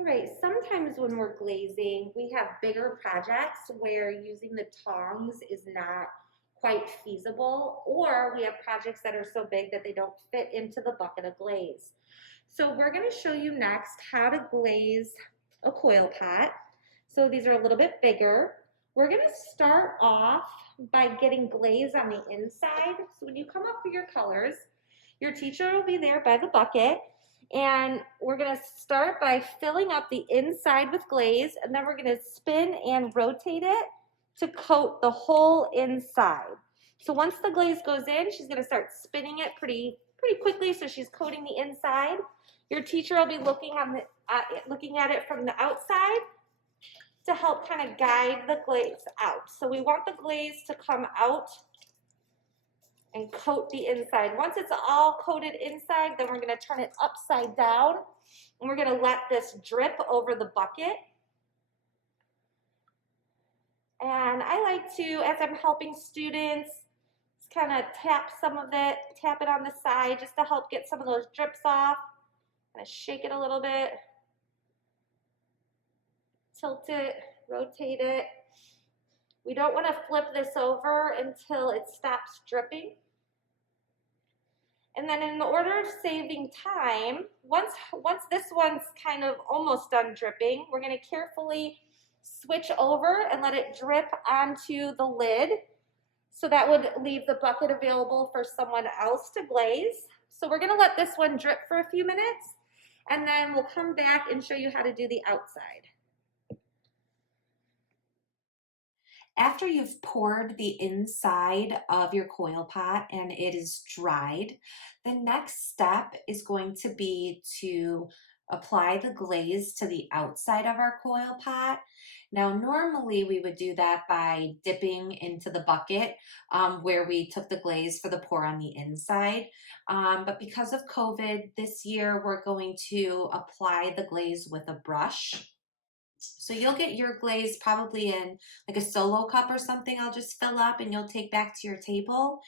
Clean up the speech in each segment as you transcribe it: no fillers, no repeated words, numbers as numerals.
All right, sometimes when we're glazing, we have bigger projects where using the tongs is not quite feasible, or we have projects that are so big that they don't fit into the bucket of glaze. So we're gonna show you next how to glaze a coil pot. So these are a little bit bigger. We're gonna start off by getting glaze on the inside. So when you come up for your colors, your teacher will be there by the bucket, and we're gonna start by filling up the inside with glaze, and then we're gonna spin and rotate it to coat the whole inside. So once the glaze goes in, she's gonna start spinning it pretty quickly, so she's coating the inside. Your teacher will be looking at it from the outside to help kind of guide the glaze out. So we want the glaze to come out and coat the inside. Once it's all coated inside, then we're gonna turn it upside down and we're gonna let this drip over the bucket. And I like to, as I'm helping students, kind of tap some of it, tap it on the side just to help get some of those drips off. Kind of shake it a little bit, tilt it, rotate it. We don't want to flip this over until it stops dripping. And then in the order of saving time, once this one's kind of almost done dripping, we're going to carefully switch over and let it drip onto the lid. So that would leave the bucket available for someone else to glaze. So we're going to let this one drip for a few minutes, and then we'll come back and show you how to do the outside. After you've poured the inside of your coil pot and it is dried, the next step is going to be to apply the glaze to the outside of our coil pot. Now, normally we would do that by dipping into the bucket where we took the glaze for the pour on the inside. But because of COVID this year, we're going to apply the glaze with a brush. So you'll get your glaze probably in like a solo cup or something. I'll just fill up and you'll take back to your table.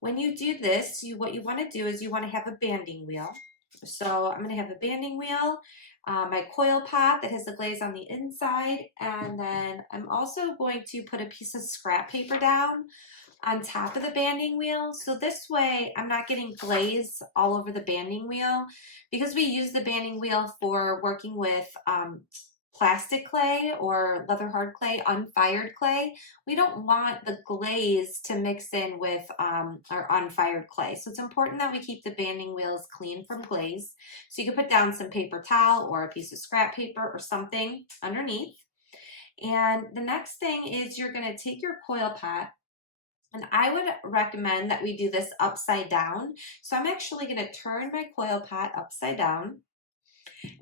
When you do this, what you want to do is you want to have a banding wheel. So I'm going to have a banding wheel, my coil pot that has the glaze on the inside, and then I'm also going to put a piece of scrap paper down on top of the banding wheel. So this way I'm not getting glaze all over the banding wheel, because we use the banding wheel for working with plastic clay or leather hard clay, unfired clay. We don't want the glaze to mix in with our unfired clay. So it's important that we keep the banding wheels clean from glaze. So you can put down some paper towel or a piece of scrap paper or something underneath. And the next thing is you're going to take your coil pot, and I would recommend that we do this upside down. So I'm actually going to turn my coil pot upside down,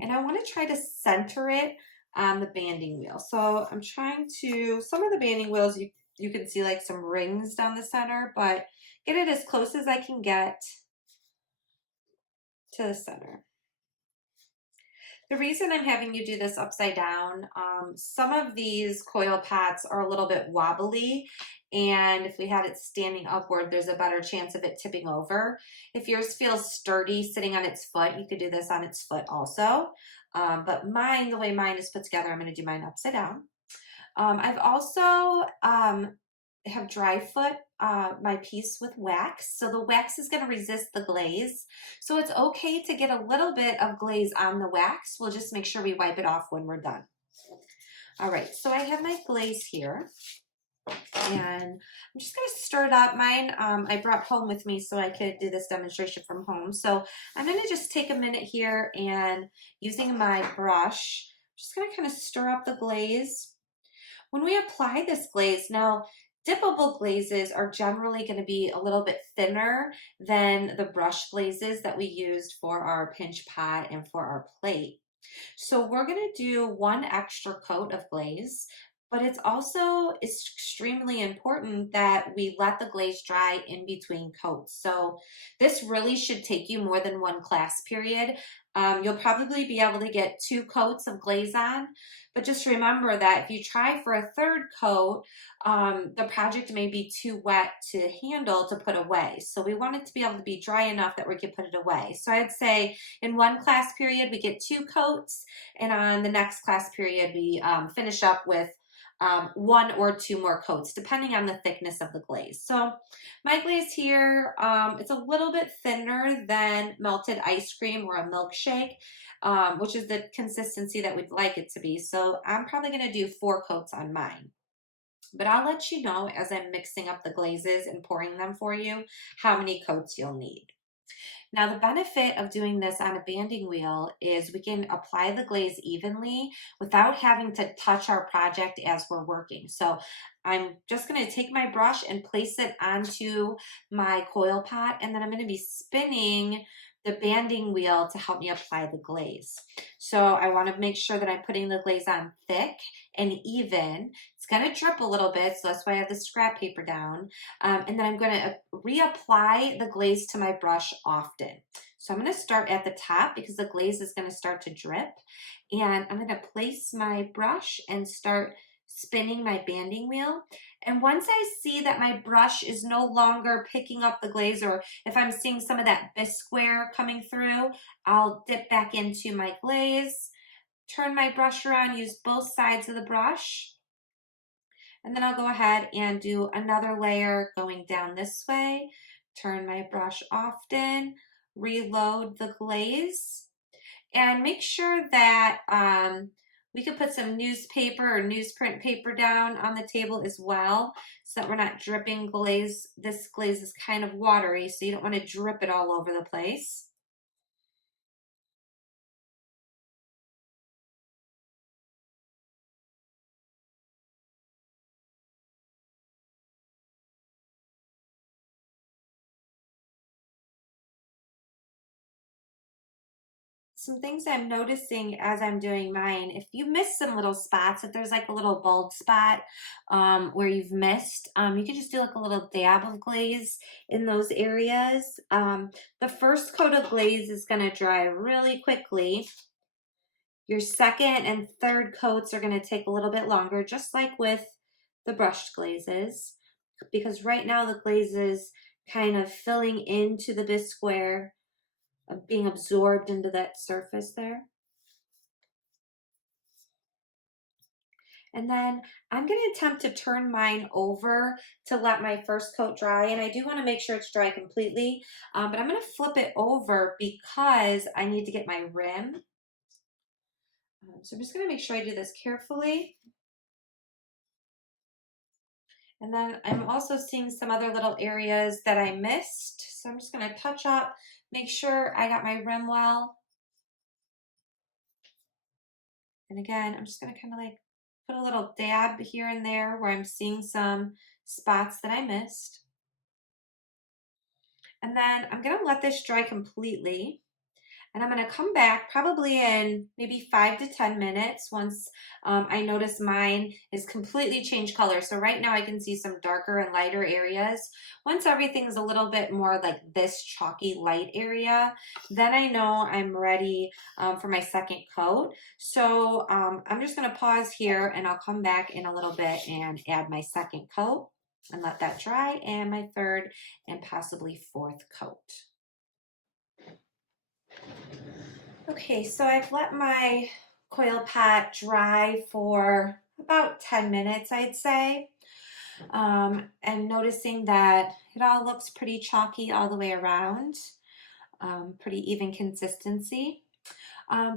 and I want to try to center it on the banding wheel. So I'm trying to, some of the banding wheels you can see like some rings down the center, but get it as close as I can get to the center. The reason I'm having you do this upside down, some of these coil pots are a little bit wobbly, and if we had it standing upward, there's a better chance of it tipping over. If yours feels sturdy sitting on its foot, you could do this on its foot also. But mine, the way mine is put together, I'm going to do mine upside down. I've also have dry foot my piece with wax. So the wax is going to resist the glaze. So it's okay to get a little bit of glaze on the wax. We'll just make sure we wipe it off when we're done. All right, so I have my glaze here, and I'm just going to stir it up. Mine I brought home with me so I could do this demonstration from home. So I'm going to just take a minute here, and using my brush, I'm just going to kind of stir up the glaze. When we apply this glaze, now dippable glazes are generally going to be a little bit thinner than the brush glazes that we used for our pinch pot and for our plate. So we're going to do one extra coat of glaze. but it's also extremely important that we let the glaze dry in between coats. So this really should take you more than one class period. You'll probably be able to get 2 coats of glaze on, but just remember that if you try for a third coat, the project may be too wet to handle to put away. So we want it to be able to be dry enough that we can put it away. So I'd say in one class period, we get 2 coats, and on the next class period, we finish up with 1 or 2 more coats, depending on the thickness of the glaze. So my glaze here, it's a little bit thinner than melted ice cream or a milkshake, which is the consistency that we'd like it to be. So I'm probably going to do 4 coats on mine. But I'll let you know as I'm mixing up the glazes and pouring them for you how many coats you'll need. Now, the benefit of doing this on a banding wheel is we can apply the glaze evenly without having to touch our project as we're working. So I'm just going to take my brush and place it onto my coil pot, and then I'm going to be spinning the banding wheel to help me apply the glaze. So I want to make sure that I'm putting the glaze on thick and even. It's going to drip a little bit, so that's why I have the scrap paper down. And then I'm going to reapply the glaze to my brush often. So I'm going to start at the top because the glaze is going to start to drip. And I'm going to place my brush and start spinning my banding wheel. And once I see that my brush is no longer picking up the glaze, or if I'm seeing some of that bisqueware coming through, I'll dip back into my glaze, turn my brush around, use both sides of the brush, and then I'll go ahead and do another layer going down this way, turn my brush often, reload the glaze, and make sure that we could put some newspaper or newsprint paper down on the table as well so that we're not dripping glaze. This glaze is kind of watery, so you don't want to drip it all over the place. Some things I'm noticing as I'm doing mine, if you miss some little spots, if there's like a little bald spot where you've missed, you can just do like a little dab of glaze in those areas. The first coat of glaze is going to dry really quickly. Your second and third coats are going to take a little bit longer, just like with the brushed glazes, because right now the glaze is kind of filling into the bisqueware, being absorbed into that surface there. And then I'm going to attempt to turn mine over to let my first coat dry. And I do want to make sure it's dry completely, but I'm going to flip it over because I need to get my rim. So I'm just going to make sure I do this carefully. And then I'm also seeing some other little areas that I missed. So I'm just going to touch up, make sure I got my rim well. And again, I'm just going to kind of like put a little dab here and there where I'm seeing some spots that I missed. And then I'm going to let this dry completely. And I'm going to come back probably in maybe 5 to 10 minutes once I notice mine is completely changed color. So right now I can see some darker and lighter areas. Once everything's a little bit more like this chalky light area, then I know I'm ready for my second coat. So I'm just going to pause here and I'll come back in a little bit and add my second coat and let that dry, and my third and possibly fourth coat. Okay, so I've let my coil pot dry for about 10 minutes, I'd say. And noticing that it all looks pretty chalky all the way around, pretty even consistency.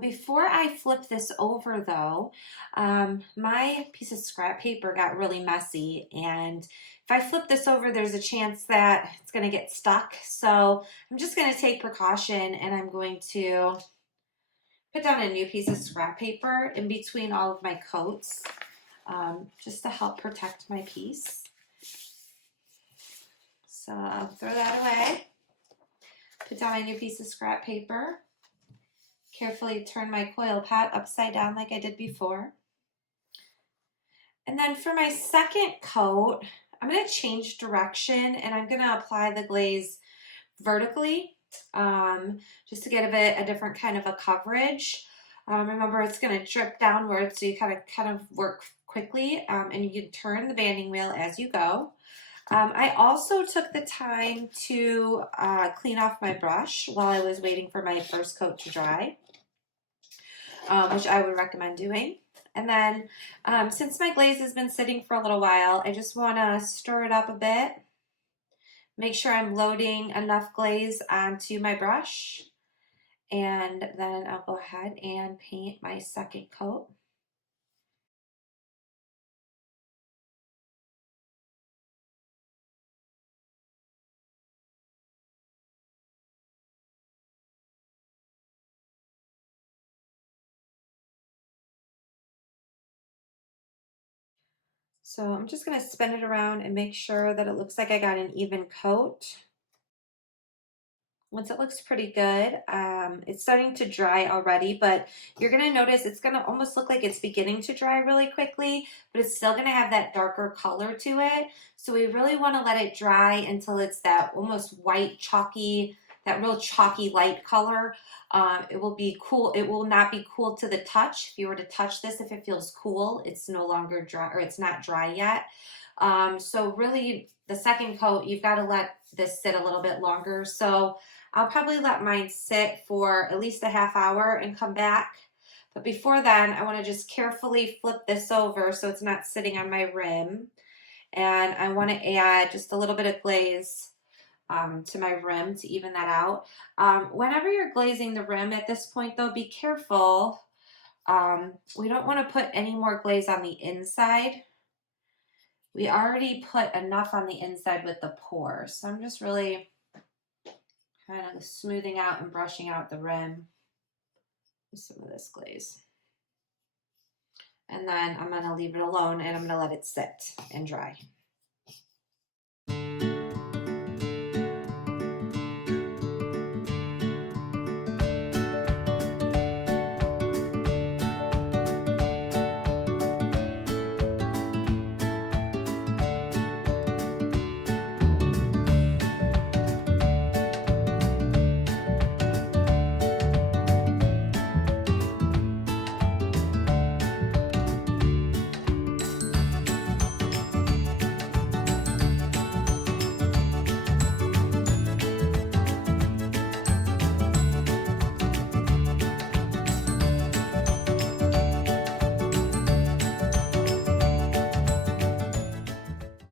Before I flip this over though, my piece of scrap paper got really messy, and if I flip this over, there's a chance that it's going to get stuck. So I'm just going to take precaution, and I'm going to put down a new piece of scrap paper in between all of my coats, just to help protect my piece. So I'll throw that away. Put down my new piece of scrap paper. Carefully turn my coil pot upside down like I did before. And then for my second coat, I'm going to change direction and I'm going to apply the glaze vertically, just to get a different kind of a coverage. Remember, it's going to drip downwards, so you kind of work quickly, and you can turn the banding wheel as you go. I also took the time to clean off my brush while I was waiting for my first coat to dry, which I would recommend doing. And then since my glaze has been sitting for a little while, I just want to stir it up a bit. Make sure I'm loading enough glaze onto my brush. And then I'll go ahead and paint my second coat. So I'm just going to spin it around and make sure that it looks like I got an even coat. Once it looks pretty good, it's starting to dry already, but you're going to notice it's going to almost look like it's beginning to dry really quickly, but it's still going to have that darker color to it. So we really want to let it dry until it's that almost white, chalky, that real chalky light color. It will be cool. It will not be cool to the touch. If you were to touch this, if it feels cool, it's no longer dry, or it's not dry yet. So really, the second coat, you've got to let this sit a little bit longer. So I'll probably let mine sit for at least a half hour and come back. But before then, I want to just carefully flip this over so it's not sitting on my rim. And I want to add just a little bit of glaze to my rim to even that out. Whenever you're glazing the rim at this point, though, be careful. We don't want to put any more glaze on the inside. We already put enough on the inside with the pour. So I'm just really kind of smoothing out and brushing out the rim with some of this glaze. And then I'm going to leave it alone and I'm going to let it sit and dry.